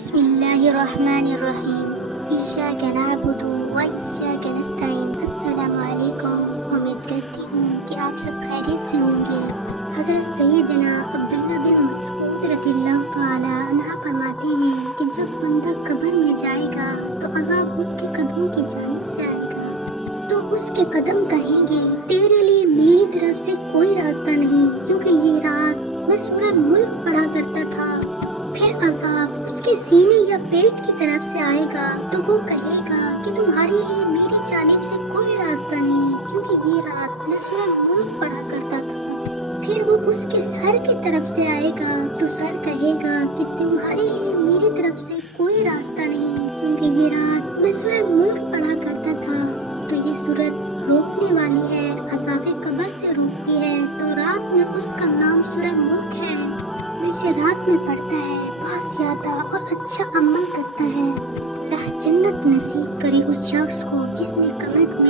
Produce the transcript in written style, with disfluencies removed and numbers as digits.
بسم اللہ الرحمن الرحیم، ایاک نعبد و ایاک نستعین۔ السلام علیکم، امید کرتی ہوں کہ آپ سب خیریت سے ہوں گے۔ حضرت سیدنا عبداللہ بن مسعود رضی اللہ تعالی عنہ فرماتے ہیں کہ جب بندہ قبر میں جائے گا تو عذاب اس کے قدموں کی جانب سے آئے گا، تو اس کے قدم کہیں گے تیرے لیے میری طرف سے کوئی راستہ نہیں، کیونکہ یہ رات میں سورہ ملک پڑھا کرتا تھا۔ پھر عذاب اس کے سینے یا پیٹ کی طرف سے آئے گا تو وہ کہے گا کہ تمہارے لیے میری جانب سے کوئی راستہ نہیں، کیونکہ یہ رات میں سورہ ملک پڑھا کرتا تھا۔ پھر وہ اس کے سر کی طرف سے آئے گا تو سر کہے گا کہ تمہارے لیے میری طرف سے کوئی راستہ نہیں، کیونکہ یہ رات میں سورہ ملک پڑھا کرتا تھا۔ تو یہ سورت روکنے والی ہے، عذاب قبر سے روکتی ہے۔ تو رات میں اس کا نام سورہ ملک ہے، اسے رات میں پڑھتا ہے، بہت زیادہ اور اچھا عمل کرتا ہے۔ اللہ جنت نصیب کرے اس شخص کو جس نے کمنٹ میں